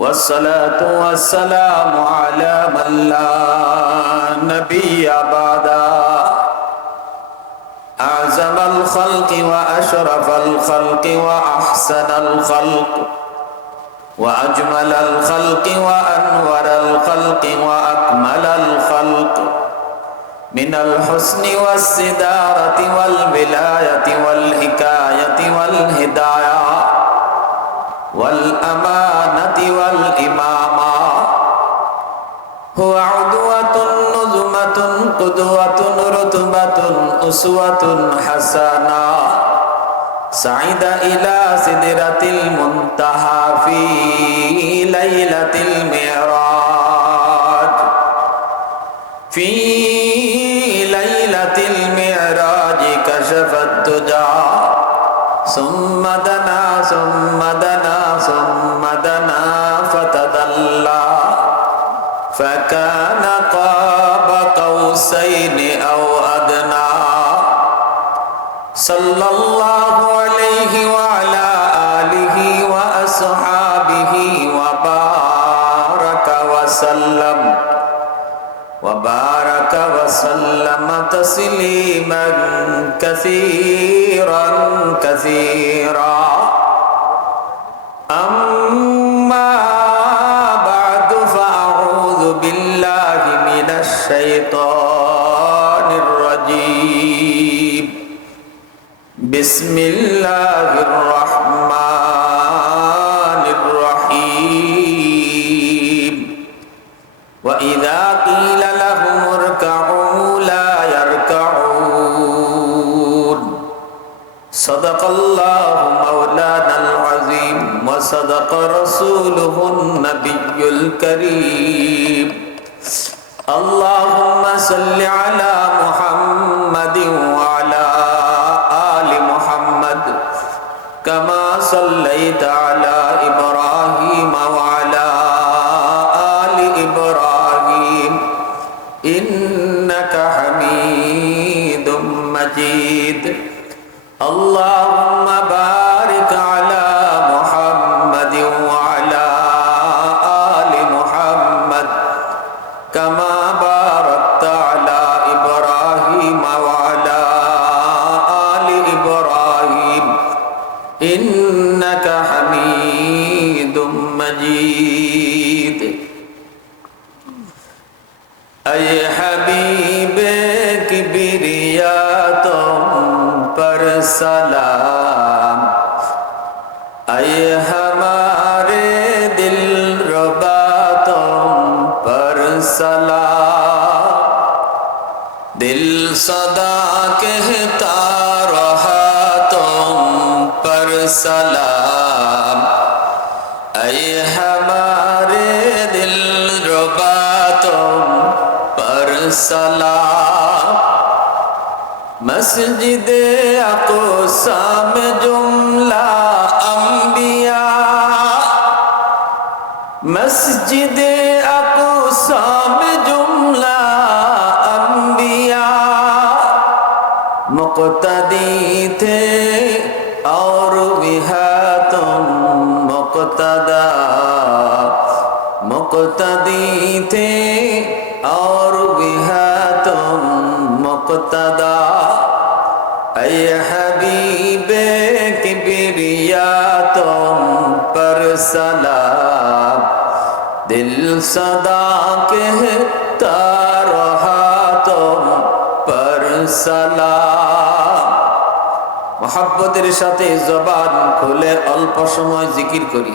والصلاة والسلام على من لا نبي بعده أعزم الخلق وأشرف الخلق وأحسن الخلق. وأجمل الخلق وأنور الخلق وأكمل الخلق. من الحسن والسدارة والولاية والحكاية والهداية. والأمانة والإمامة. هو عدوة نظمة قدوة رتبة أسوة حسنة. سعيد إلى سدرة المنتهى في ليلة المعراج. في ليلة المعراج كشف الدجى. ثم دنا ثم دنا قوسين أو أدنى. صلى الله عليه وعلى آله وأصحابه وبارك وسلم. وبارك وسلم تسليما كثيرا كثيرا. بسم الله كما باركت মসজিদে আত সামে জুমলা আম্বিয়া। মসজিদে আত সামে জুমলা আম্বিয়া। মুক্তাদি থে और बिहा तुम मुक्तदा मुक्तदी थे और सलाम दिल सदा कहता रहा तुम पर सलाम মহাব্বতের সাথে জবান খুলে অল্প সময় জিকির করি।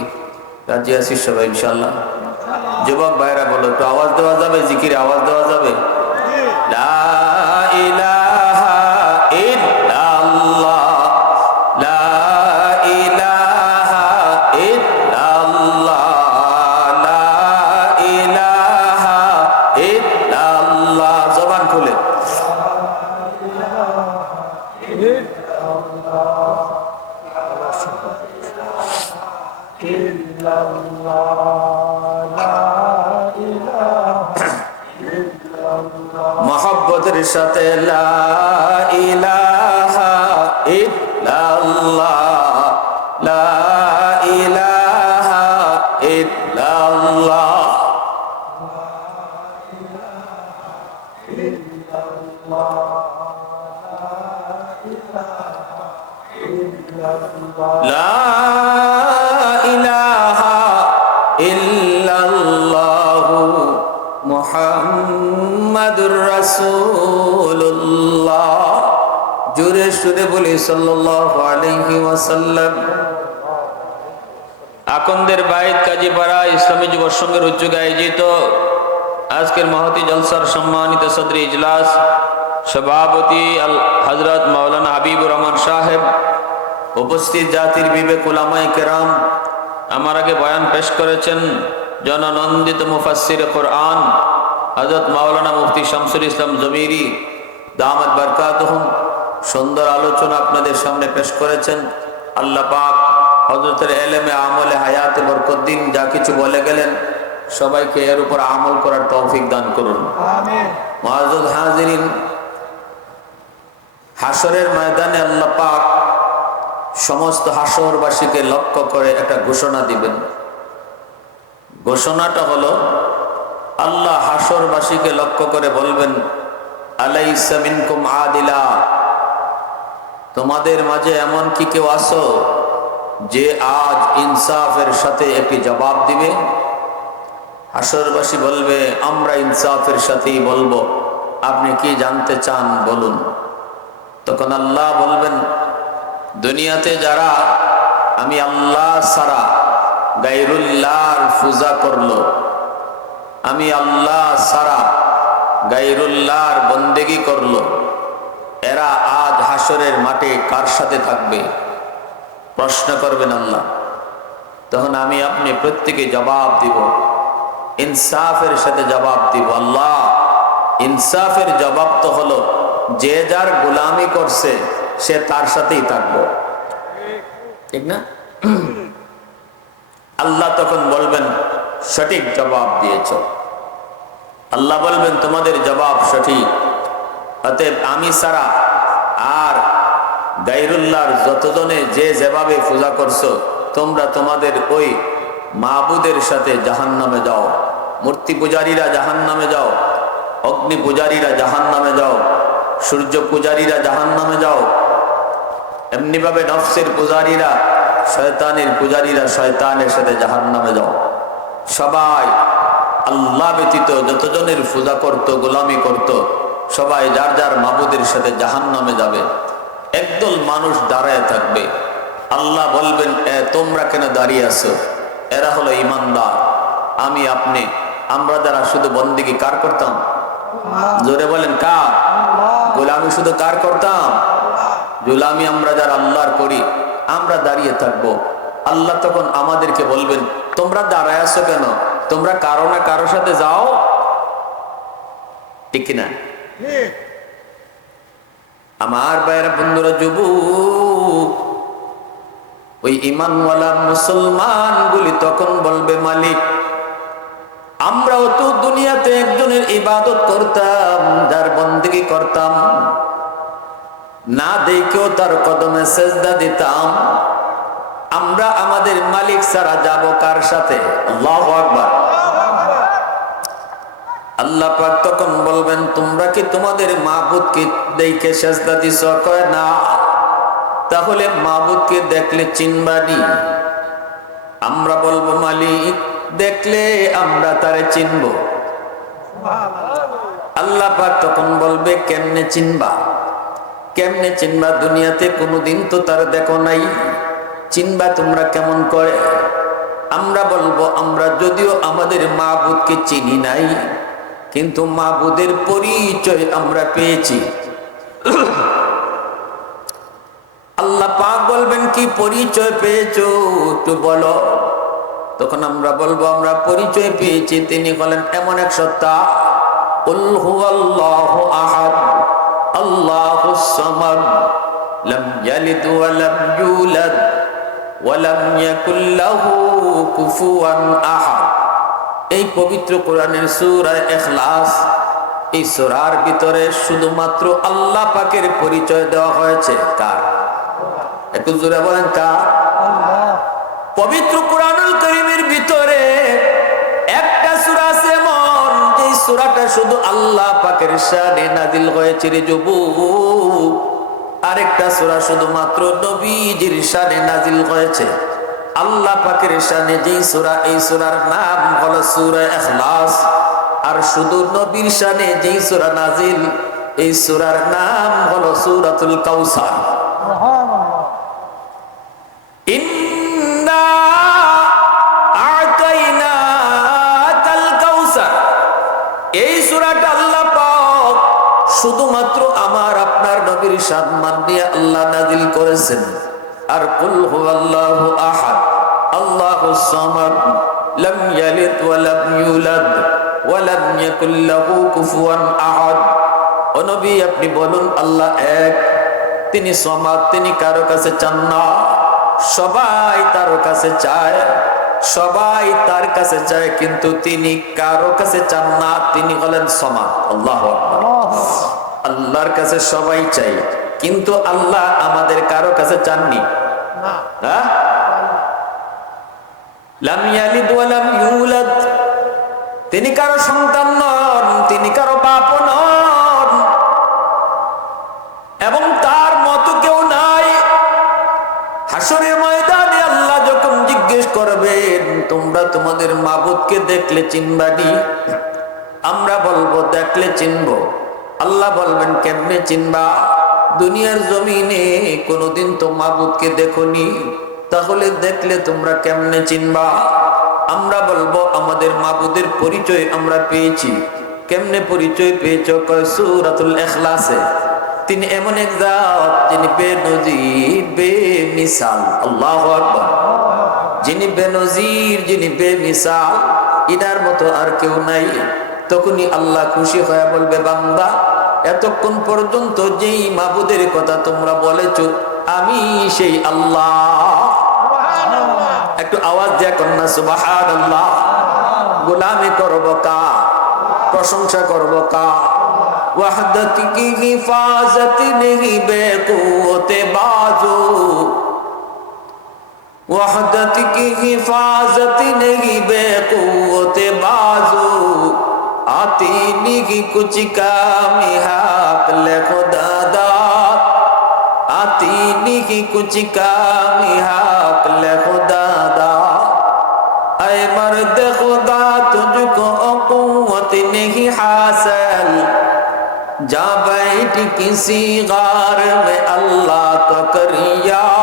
রাজি আছি সবাই ইনশাল্লাহ যুবক ভাইরা বলো তো আওয়াজ দেওয়া যাবে? জিকির আওয়াজ দেওয়া যাবে? লা ইলা লা ইলাহা ইল্লাল্লাহু মুহাম্মাদুর রাসূলুল্লাহ জোরে সুরে বলি সাল্লাল্লাহু আলাইহি ওয়াসাল্লাম আকন্দের বাইত কাজীপাড়া ইসলামী যুব সংঘের উদ্যোগে আয়োজিত আজকের মহতি জলসার সম্মানিত সদরি ইজলাস। সভাপতি আল হজরত মাওলানা হাবিবুর রহমান সাহেব উপস্থিত জাতির বিবেক উলামাই কেরাম আমার আগে বয়ান পেশ করেছেন জননন্দিত মুফাসির কোরআন হজরত মাওলানা মুফতি শামসুল ইসলাম জমিরি দামাদ বারকাতহম সুন্দর আলোচনা আপনাদের সামনে পেশ করেছেন। আল্লাহ পাক হজরতের এলেমে আমলে হায়াতে বরকদ্দিন যা কিছু বলে গেলেন সবাইকে এর উপর আমল করার তৌফিক দান করুন। মহাজুদ হাজিরিন হাসরের ময়দানে আল্লাহ পাক সমস্ত হাসরবাসীকে লক্ষ্য করে একটা ঘোষণা দিবেন। ঘোষণাটা হলো, আল্লাহ হাসরবাসীকে লক্ষ্য করে বলবেন আলাই আলাইসামিনকুম আদিলা, তোমাদের মাঝে এমন কি কেউ আসো যে আজ ইনসাফের সাথে একটি জবাব দিবে? হাসরবাসী বলবে, আমরা ইনসাফের সাথেই বলব। আপনি কি জানতে চান, বলুন। তখন আল্লাহ বলবেন, দুনিয়াতে যারা আমি আল্লাহ সারা গাইরুল্লাহর পূজা করল, আমি আল্লাহ সারা গাইরুল্লাহর বন্দেগি করল, এরা আজ হাসরের মাঠে কার সাথে থাকবে? প্রশ্ন করবেন আল্লাহ। তখন আমি আপনি প্রত্যেকে জবাব দিব, ইনসাফের সাথে জবাব দিব, আল্লাহ, ইনসাফের জবাব তো হলো যে যার গোলামি করছে, সে তার সাথেই থাকব। ঠিক না? আল্লাহ তখন বলবেন, সঠিক জবাব দিয়েছ। আল্লাহ বলবেন, তোমাদের জবাব সঠিক। অতএব আমি সারা আর গাইরুল্লাহর যতজনে যে যেভাবে পূজা করছ, তোমরা তোমাদের ওই মাহবুদের সাথে জাহান নামে যাও। মূর্তি পূজারীরা জাহান নামে যাও, অগ্নি পূজারীরা জাহান নামে যাও। সূর্য পূজারীরা জাহান নামে যাও। এমনিভাবে নফসের পূজারীরা, শয়তানের পূজারীরা শয়তানের সাথে জাহান নামে যাও। সবাই আল্লাহ ব্যতীত যতজনের পূজা করত, গোলামি করত, সবাই যার যার মাবুদের সাথে জাহান নামে যাবে। একদল মানুষ দাঁড়ায় থাকবে। আল্লাহ বলবেন, এ, তোমরা কেন দাঁড়িয়ে আছো? এরা হলো ইমানদার। আমি আপনি, আমরা যারা শুধু বন্দিকে কার করতাম? জোরে বলেন, কার? গোলামি শুধু কার করতাম? গোলামি আমরা যারা আল্লাহর করি, আমরা দাঁড়িয়ে থাকব। আল্লাহ তখন আমাদেরকে বলবেন, তোমরা দাঁড়ায় আছো কেন? তোমরা কারও না কারোর সাথে যাও। ঠিক না আমার বাইরা বন্ধুরা যুব ওই ইমানওয়ালা মুসলমান গুলি তখন বলবে, মালিক, আমরাও তো একজনের ইবাদত করতাম, যার বন্দিগি করতাম। না দেখেও তার কদমে সেজদা দিতাম। আমরা আমাদের মালিক ছাড়া যাব কার সাথে? আল্লাহ পাক তখন বলবেন, তোমরা কি তোমাদের মাহবুদকে দেখে সেজদা দিছ? কয়, না। তাহলে মাহবুদকে দেখলে চিনবানি আমরা বলব, মালিক, দেখলে আমরা তারে চিনব। আল্লাহ পাক তখন বলবে, কেমনে চিনবা? কেমনে চিনবা? দুনিয়াতে কোনোদিন তো তার দেখো নাই। চিনবা তোমরা কেমন করে? আমরা বলব, আমরা যদিও আমাদের মাহবুদকে চিনি নাই, কিন্তু মাহবুদের পরিচয় আমরা পেয়েছি। আল্লাহ পাক বলবেন, কি পরিচয় পেয়েছ? একটু বলো। তখন আমরা বলব, আমরা পরিচয় পেয়েছি। তিনি বলেন এমন এক সত্তা এই পবিত্র কোরআনের সূরা ইখলাস, এই সূরার ভিতরে শুধুমাত্র আল্লাহ পাকের পরিচয় দেওয়া হয়েছে। কার? একটু জোরে বলেন, কার? পবিত্র কোরআনুল করিমের ভিতরে একটা সূরা আছে এমন যে সূরাটা শুধু আল্লাহ পাকের শানে নাজিল হয়েছে রে যুবক। আরেকটা সূরা শুধুমাত্র নবীজির শানে নাজিল হয়েছে। আল্লাহ পাকের শানে যেই সূরা, এই সূরার নাম হলো সূরা ইখলাস। আর শুধু নবীর শানে যেই সূরা নাজিল এই সূরার নাম হলো সূরাতুল কাউসার। শুধুমাত্র আমার, আপনার নবীর সম্মান দিয়ে আল্লাহ নাজিল করেছেন। আর কুল আল্লাহ আহাদ আল্লাহুস সামাদ, লাম ইয়ালিদ ওয়া লাম ইউলাদ, ওয়া লাম ইয়াকুল লাহু কুফুয়ান আহাদ। ও নবী, আপনি বলুন, আল্লাহ এক, তিনি সমাদ, তিনি কারও কাছে চান না, সবাই তার কাছে চায়। সবাই তার কাছে চায় কিন্তু তিনি কারও কাছে চান না। তিনি হলেন সমাদ আল্লাহ আল্লাহর কাছে সবাই চাই কিন্তু আল্লাহ আমাদের কারও কাছে চাননি। হ্যাঁ? তিনি কারও সন্তান নন তিনি কারও বাপ নন। তোমরা তোমাদের মাবুদকে দেখলে চিনবানি আমরা বলব, দেখলে চিনব। আল্লাহ বলবেন, কেমনে চিনবা? দুনিয়ার জমিনে কোনোদিন তো মাবুদকে দেখনি। তাহলে দেখলে তোমরা কেমনে চিনবা? আমরা বলব, আমাদের মাবুদের পরিচয় আমরা পেয়েছি। কেমনে পরিচয় পেয়েছ? সুরাতুল এখলাসে তিনি এমন এক জাত, যিনি বেনজির, বেমিসাল। আল্লাহ আকবার। যিনি বেনজির যিনি বেমিসাল ইনার মতো আর কেউ নাই। তখনই আল্লাহ খুশি হয়ে বলবে বান্দা এতক্ষণ পর্যন্ত যেই মাবুদের কথা তোমরা বলেছ আমি সেই আল্লাহ। একটু আওয়াজ দেয়া কন্যা সুবাহান আল্লাহ গোলামি করব কা? প্রশংসা করব কা? ওয়াহদতি কি হিফাজত নেহি বেকুতে বাজু। وحدت کی حفاظت نہیں، بے قوت بازو۔ آتی نہیں کچھ کامی ہاتھ لے خدا داد۔ آتی نہیں کچھ کامی ہاتھ لے خدا داد۔ اے مرد خدا، تجھ کو قوت نہیں حاصل۔ جا بیٹھ کسی غار میں اللہ کا کریا۔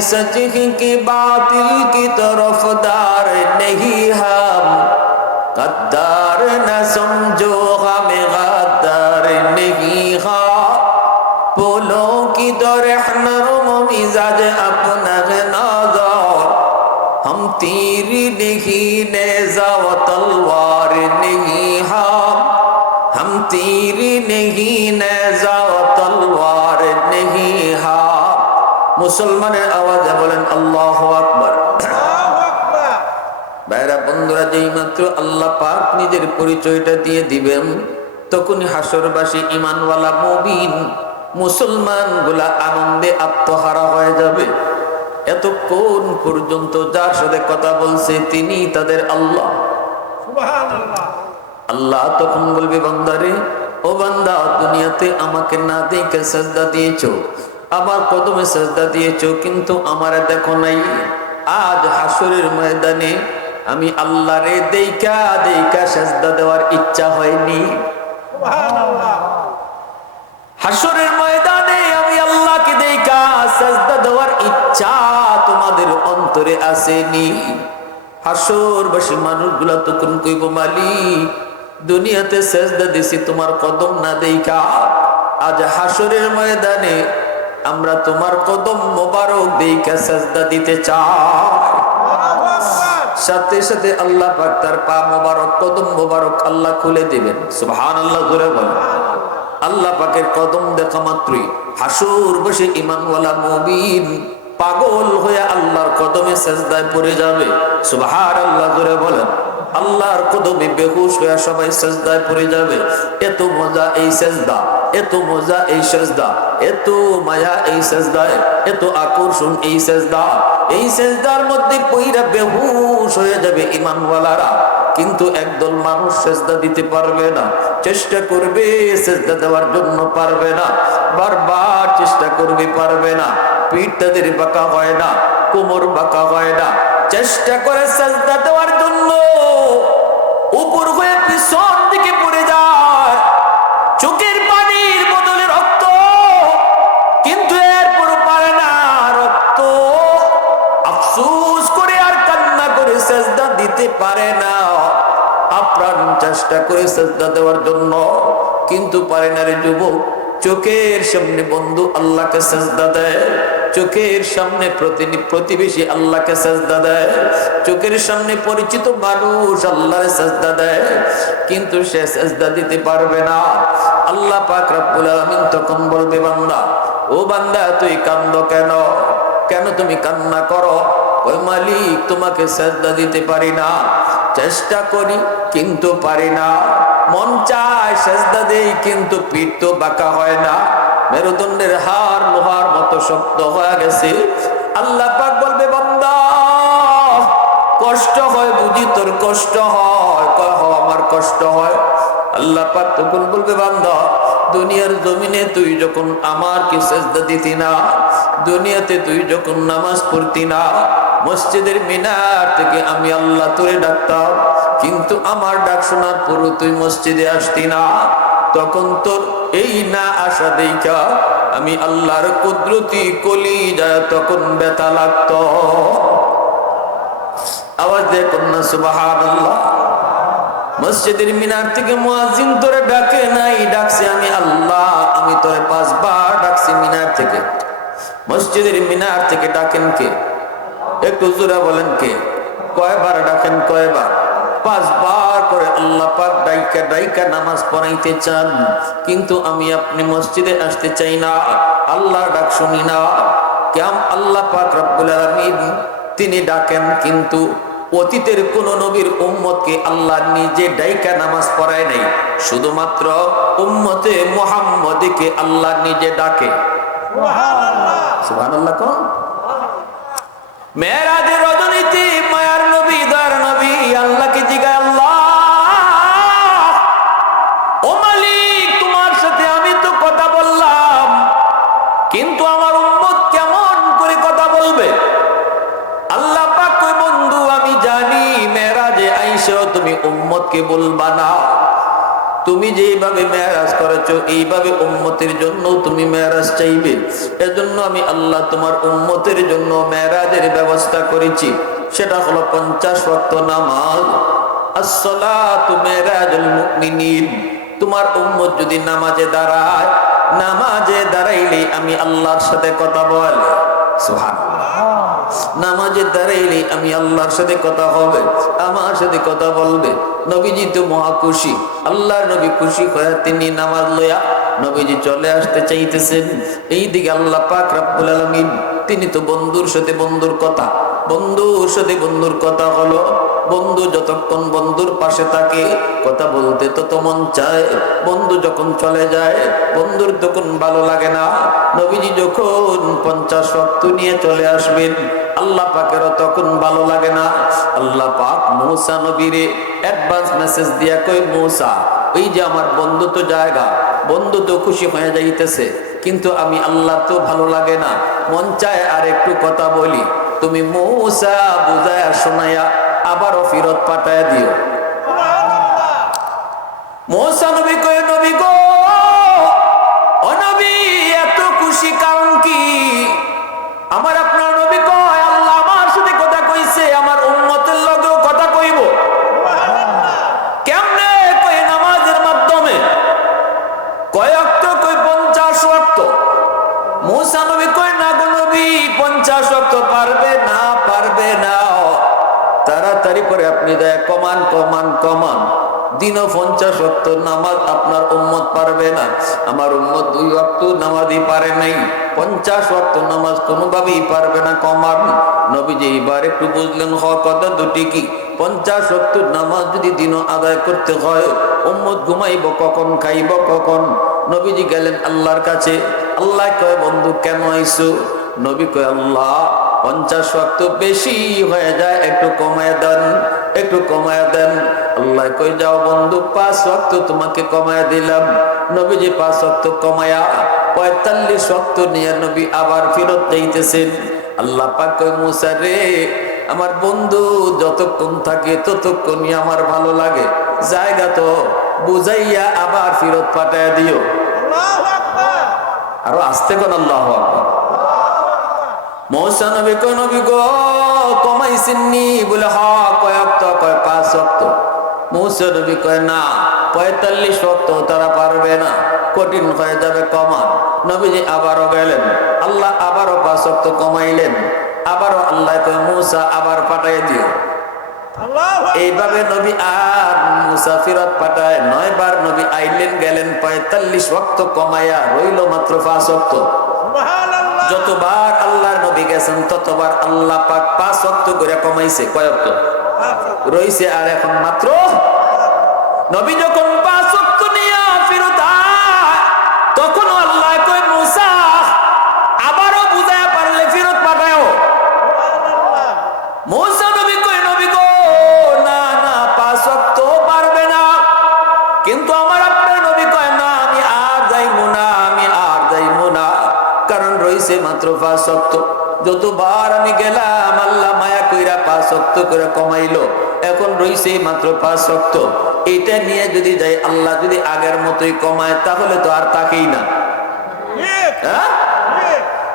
सच की बातिल की तरफदार नहीं है। নিজের পরিচয়টা দিয়ে দিবেন। তখনই হাসরবাসী ইমানওয়ালা মুবিন মুসলমানগুলা আনন্দে আত্মহারা হয়ে যাবে। এতক্ষণ পর্যন্ত যার সাথে কথা বলছে তিনি তাদের আল্লাহ। আল্লাহ তখন বলবে বান্দারে ও বান্দা দুনিয়াতে আমাকে না দেখে সাজদা দিয়েছ। আমার কদমে সাজদা দিয়েছ কিন্তু আমার দেখো নাই। আজ হাসরের ময়দানে আমি আল্লাহরে দেইকা দেইকা সাজদা দেওয়ার ইচ্ছা হয়নি। হাসরের ময়দানে আমি আল্লাহকে দেইকা সাজদা দেওয়ার ইচ্ছা তোমাদের অন্তরে আসেনি। হাসরবাসী মানুষগুলা তখন কইব মালিক দুনিয়াতে সেজদা দিছি তোমার কদম না দেইকা আজ হাসরের ময়দানে আমরা তোমার কদম মোবারক দেইকা সেজদা দিতে চাই। সাথে সাথে আল্লাহ পাক তার পা মোবারক, কদম মোবারক আল্লাহ খুলে দিবেন। সুবহান আল্লাহ জোরে বলেন। আল্লাহ পাকের কদম দেখা মাত্রই হাসুর বসে ইমানওয়ালা মুবিন পাগল হয়ে আল্লাহর কদমে সেজদায় পড়ে যাবে। সুবহান আল্লাহ জোরে বলেন। আল্লাহর কদমে বেহুশ হয়ে সবাই সেজদায় পড়ে যাবে। এত মজা এই সেজদা, এত মজা এই সেজদা, এত মায়া এই সেজদায়, এত আকর্ষণ এই সেজদা। এই সেজদার মধ্যে পইরা বেহুশ হয়ে যাবে ইমানওয়ালারা। কিন্তু একদল মানুষ সেজদা দিতে পারবে না, চেষ্টা করবে সেজদা দেওয়ার জন্য পারবে না, বারবার চেষ্টা করবে পারবে না পিঠ তাদের বাঁকা হয় না, কোমর বাঁকা হয় না, চেষ্টা করে সেজদা দেওয়ার জন্য উপর হয়ে পিছন দিকে পড়ে যায়। পারে না। আপ্রাণ চেষ্টা করে সেজদা দেওয়ার জন্য কিন্তু পারে না রে যুবক। চোখের সামনে বন্ধু আল্লাহকে সেজদা দেয়। চোখের সামনে প্রতিবেশী আল্লাহকে সেজদা দেয়। চোখের সামনে পরিচিত মানুষ আল্লাহর সেজদা দেয়। কিন্তু সে সেজদা দিতে পারবে না। আল্লাহ পাক রব্বুল আলামিন তখন বলবে, বান্দা, ও বান্দা, তুই কান্দ কেন? কেন তুমি কান্না করো? ওই মালিক তোমাকে সেজদা দিতে পারি না। চেষ্টা করি কিন্তু পারি না। মন চায় সেজদা দেই কিন্তু পিঠ তো বাঁকা হয় না। মেরুদণ্ডের হার লোহার মতো শক্ত হয়ে গেছে। আল্লাহ পাক বলবে বান্দা কষ্ট হয় বুঝি তোর কষ্ট হয়। হ, আমার কষ্ট হয়। আল্লাহ পাক তখন বলবে বান্দা দুনিয়ার জমিনে তুই যখন আমার কি সেজদা দিতি না দুনিয়াতে তুই যখন নামাজ পড়তি না মসজিদের মিনার থেকে আমি আল্লাহ তোরে ডাকতাম, কিন্তু আমার ডাক শোনার পরও তুই মসজিদে আসতি না। তখন তোর এই না আসা দেখা আমি আল্লাহর কুদরতি কলি যায় তখন ব্যথা লাগতো। আওয়াজ দিয়ে কন্যা সুবাহান মসজিদের মিনার থেকে মুয়াজ্জিন তোরে ডাকে নাই, ডাকছে আমি আল্লাহ, আমি তোরে পাঁচবার ডাকছি মিনার থেকে। মসজিদের মিনার থেকে ডাকেন কে? একটু জোরে বলেন কে? কয়বার ডাকেন কয়বার? পাঁচবার করে আল্লাহ পাক ডাইকা ডাইকা নামাজ পড়াইতে চান, কিন্তু আমি আপনি মসজিদে আসতে চাই না আল্লাহ ডাক শুনি না। কেম আল্লাহ পাক রব্বুল আলামিন তিনি ডাকেন, কিন্তু অতীতের কোন নবীর উম্মতকে আল্লাহ নিজে ডাইকা নামাজ পড়ায় নাই, শুধুমাত্র উম্মতে মোহাম্মদকে আল্লাহ নিজে ডাকে। সুবহানাল্লাহ কোন? মেয়েরাজের রজনীতি, মায়ার নবী, দয়ার নবী, আল্লাহকে জিগায় আল্লাহ। ও মালিক, তোমার সাথে আমি তো কথা বললাম, কিন্তু আমার উম্মত কেমন করে কথা বলবে? আল্লাহ পাক বন্ধু, আমি জানি মেরাজে আইসো, তুমি উম্মতকে বলবা না। তুমি যেভাবে মেয়ারাজ করেছ, এইভাবে উম্মতের জন্য তুমি মেয়ারাজ চাইবে। এজন্য আমি আল্লাহ তোমার উম্মতের জন্য মেয়ারাজের ব্যবস্থা করেছি। সেটা হলো পঞ্চাশ ওয়াক্ত নামাজ। তোমার উম্মত যদি নামাজে দাঁড়ায়, নামাজে দাঁড়াইলে আমি আল্লাহর সাথে কথা বল। সুবহানাল্লাহ। নামাজে দাঁড়াইলে আমি আল্লাহর সাথে কথা হবে আমার সাথে কথা বলবে। নবীজি তো মহা খুশি। আল্লাহর নবী খুশি হয়ে তিনি নামাজ লয়া নবীজি চলে আসতে চাইতেছেন। এইদিকে আল্লাহ পাক রাব্বুল আলামিন, তিনি তো বন্ধুর সাথে বন্ধুর কথা। বন্ধুর সাথে বন্ধুর কথা হলো, বন্ধু যতক্ষণ বন্ধুর পাশে থাকে, কথা বলতে তত মন চায়। বন্ধু যখন চলে যায়, বন্ধুর তখন ভালো লাগে না। নবীজি যখন পঞ্চাশ রক্ত নিয়ে চলে আসবেন, আল্লাহ পাকেরও তখন ভালো লাগে না। আল্লাহ পাক মৌসা নবীরে অ্যাডভান্স মেসেজ দিয়া কই মৌসা ওই যে আমার বন্ধু তো জায়গা বন্ধু তো খুশি হয়ে যাইতেছে, কিন্তু আমি আল্লাহ তো ভালো লাগে না। মন চায় আর একটু কথা বলি। তুমি মৌসা বুঝায়া শোনাইয়া আবারও ফিরত পাঠায় দিও। মৌসা নবী কয়ে কমান। কমান দিন পঞ্চাশ অক্ত নামাজ আপনার উম্মত পারবে না। আমার উম্মত দুই অক্ত নামাজই পারে নাই। পঞ্চাশ অক্ত নামাজ কোনোভাবেই পারবে না কমান। নবীজি এবার একটু বুঝলেন, হ, কথা দুটি কি? পঞ্চাশ অক্ত নামাজ যদি দিন আদায় করতে হয়, উম্মত ঘুমাইব কখন, খাইব কখন? নবীজি গেলেন আল্লাহর কাছে। আল্লাহ কয়, বন্ধু, কেন আইসো? নবী কয়, আল্লাহ পঞ্চাশ ওয়াক্ত বেশি হয়ে যায় একটু কমায় দেন একটু কমায় দেন। আল্লাহ কই যাও বন্ধু পাঁচ ওয়াক্ত তোমাকে কমায় দিলাম। নবীজি পাঁচ ওয়াক্ত কমায়া পঁয়তাল্লিশ ওয়াক্ত নিয়ে নবী আবার ফেরত যাইতেছেন। আল্লাহ পাক মুসা রে আমার বন্ধু যতক্ষণ থাকে ততক্ষণই আমার ভালো লাগে। জায়গা তো বুঝাইয়া আবার ফেরত পাঠায় দিও। আরও আসতে কোন আল্লাহ আকবার। মৌসা নবী কয় নবী গো কমাইছেননি বলে হ কয় পাঁচ অক্ত। মৌসা নবী কয় না পঁয়তাল্লিশ অক্ত তারা পারবে না কঠিন হয়ে যাবে কমান নবীজি আবারও গেলেন। আল্লাহ আবারও পাঁচ অক্ত কমাইলেন। আবারও আল্লাহ কয় মৌসা আবার পাঠাই দিও। এইভাবে নবী আর মুসাফিরত পাঠায়। নয় বার নবী আইলেন গেলেন পঁয়তাল্লিশ ওয়াক্ত কমায়া রইল মাত্র পাঁচ ওয়াক্ত যতবার আল্লাহর নবী গেছেন, ততবার আল্লাহ পাক পাঁচ ওয়াক্ত করে কমাইছে। কয় রইছে আর এখন মাত্র নবী যখন পাঁচ ওয়াক্ত নিয়ে ফেরত তখন আল্লাহ কয়, মুসা, আবারও বুঝায় পারলে ফেরত পাঠায় মৌসা নবী কই নবী গো, না না, পাঁচ ওয়াক্ত পারবে না। কিন্তু আমার আপনার নবী কয়, না, আমি আর যাইবো না, আমি আর যাইবো না। কারণ রইছে মাত্র পাঁচ ওয়াক্ত। যতবার আমি গেলাম আল্লাহ মায়া কইরা পাঁচ ওয়াক্ত করে কমাইলো। এখন রইছে মাত্র পাঁচ ওয়াক্ত এটা নিয়ে যদি যাই আল্লাহ যদি আগের মতোই কমায় তাহলে তো আর তাকেই না। হ্যাঁ?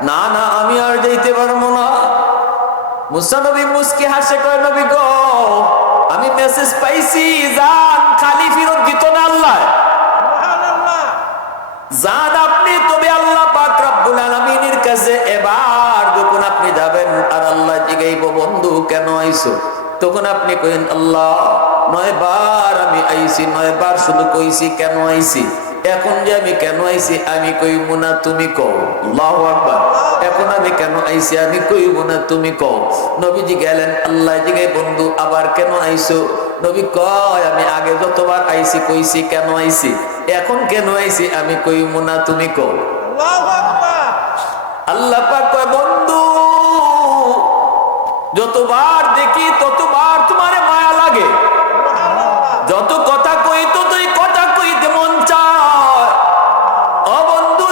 না না আমি আর যাইতে পারব না। মুসা নবী মুসকি হাসে কয় নবী গো আমি মেসেজ পাইছি যান খালি ফিরত দিত না আল্লাহ। যান আপনি তবে আল্লাহ পাক রব্বুল আলামিনের কাছে এবার কেন আইছো? তখন আপনি কইন আল্লাহ নয় বার আমি আইছি নয় বার শুধু কইছি কেন আইছি? এখন যে আমি কেন আইছি আমি কইব না তুমি কও। আল্লাহু আকবার। এখন আমি কেন আইছি আমি কইব না তুমি কও। নবীজি গেলেন আল্লাহ জিগাই বন্ধু আবার কেন আইছো? নবী কয় আমি আগে যতবার আইছি কইছি কেন আইছি? এখন কেন আইছি আমি কইব না তুমি কও। আল্লাহ পাক কয় বন্ধু যতবার দেখি ততবার তোমার মায়া লাগে। যত কথা কই ততই কথা কইতে মন চায়।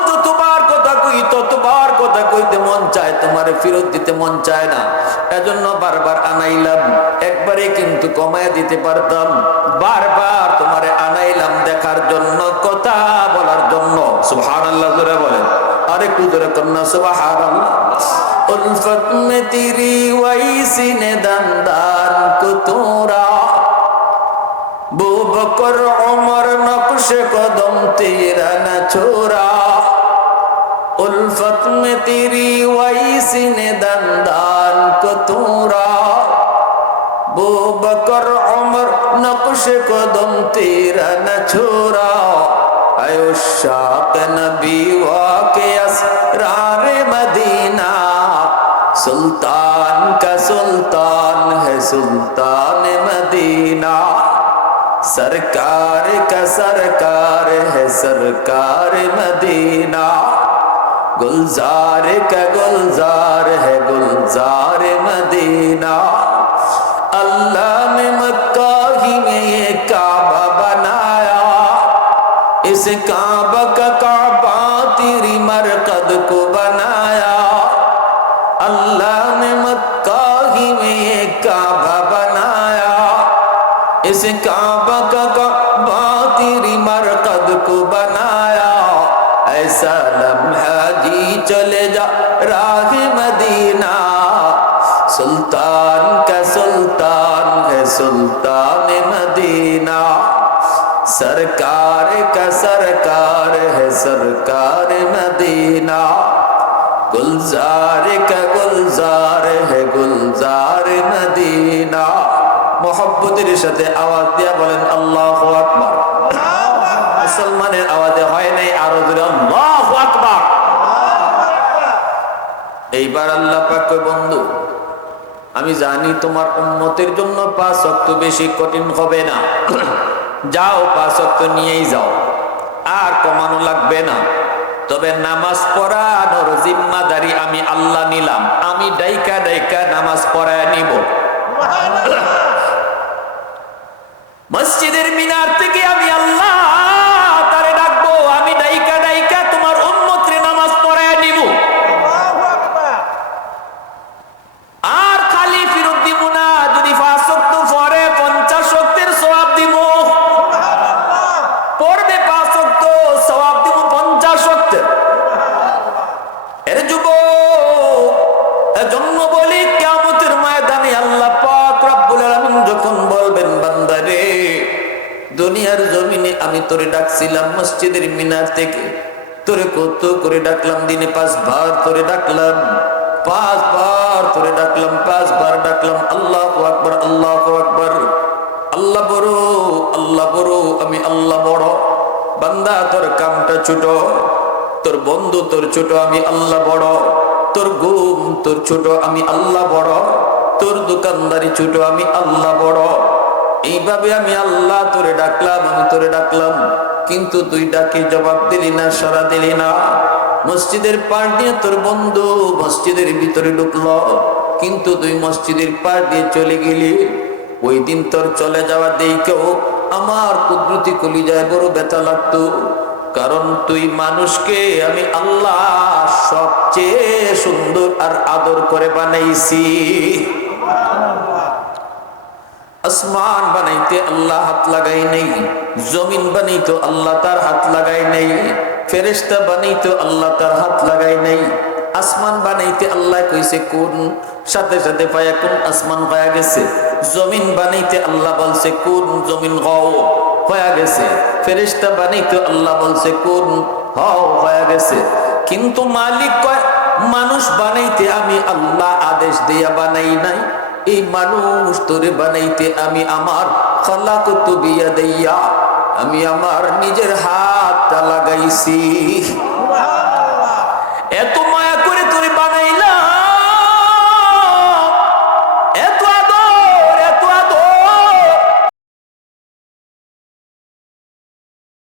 যতবার কথা কই ততবার কথা কইতে মন চায়, তোমারে ফেরত দিতে মন চায় না। এজন্য বারবার আনাইলাম, একবারে কিন্তু কমায় দিতে পারতাম। বারবার তোমারে আনাইলাম দেখার জন্য, কথা বলার জন্য। সুবহানাল্লাহ, জোরে বলেন। আরেকটু জোরে কন্যা, সুবহানাল্লাহ। उल्फत में तेरी वैसी ने दंदान को तोरा बू बकर उमर नक्श कदम तेरा न छोरा उल्फत में तेरी वैसी ने दंदान को तोरा बू बकर उमर नक्श कदम तेरा न छोरा आयो शाक नबी वाके असरार मदीना सुल्तान का सुल्तान है सुल्तान मदीना। सरकार का सरकार है सरकार मदीना। गुलजार का गुलजार है गुलजार मदीना। अल्लाह ने मक्का ही में ये काबा बनाया। इस काबा আল্লাহ নেমত মোহব্বতের সাথে আওয়াজ দিয়া বলেন, আল্লাহ আকবার। মুসলমানের আওয়াজে হয় নাই, আরও জোরে, আল্লাহ আকবার। এইবার আল্লাহ পাক বন্ধু, আমি জানি তোমার উন্নতির জন্য পাঁচ অক্ত বেশি কঠিন হবে না। যাও, পাঁচ অক্ত নিয়েই যাও। আর কমানো লাগবে না। তবে নামাজ পড়ানোর জিম্মাদারি আমি আল্লাহ নিলাম। আমি ডাইকা ডাইকা নামাজ পড়ায় নিব। মসজিদের মিনার থেকে আমি আল্লাহ তোরে ডাকছিলাম মসজিদের মিনার থেকে। তোরে কত করে ডাকলাম, দিনে পাঁচ বার তোরে ডাকলাম। পাঁচ বার তোরে ডাকলাম পাঁচ বার ডাকলাম। আল্লাহ আকবর আল্লাহ আকবর। আল্লাহ বড় আল্লাহ বড়, আমি আল্লাহ বড়। বান্দা, তোর কামটা ছোট। তোর বন্ধু, তোর ছোট, আমি আল্লাহ বড়। তোর গুম, তোর ছোট, আমি আল্লাহ বড়। তোর দোকানদারি ছোট, আমি আল্লাহ বড়। এইভাবে আমি আল্লাহ তোরে ডাকলাম, আমি তোরে ডাকলাম। কিন্তু তুই ডাকে জবাব দিলি না সারা দিলি না। মসজিদের পার দিয়ে তোর বন্ধু মসজিদের ভিতরে ঢুকলো। কিন্তু তুই মসজিদের পার দিয়ে চলে গেলি। ওই দিন তোর চলে যাওয়া দেখেও আমার কুদরতি কলি যায় বড় ব্যথা লাগতো। কারণ তুই মানুষকে আমি আল্লাহ সবচেয়ে সুন্দর আর আদর করে বানাইছি। আসমান বানাইতে আল্লাহ হাত লাগাই নেই, জমিন বানাইতো আল্লাহ তার হাত লাগাই নেই ফেরেস্তা বানাইতো আল্লাহ তার হাত লাগাই নেই, আসমান বানাইতে আল্লাহ কইছে, কোন সাথে সাথে পায়া কোন আসমান পায়া গেছে? জমিন বানাইতে আল্লাহ বলছে, কোন জমিন হও, হয়ে গেছে। ফেরেস্তা বানাইতে আল্লাহ বলছে, কোন হও, হয়ে গেছে। কিন্তু মালিক কয়, মানুষ বানাইতে আমি আল্লাহ আদেশ দিয়া বানাই নাই। এই মানুষ তোরে বানাইতে আমি আমার খালাকতু তুবিয়া দেয়া আমি আমার নিজের হাতটা লাগাইছি।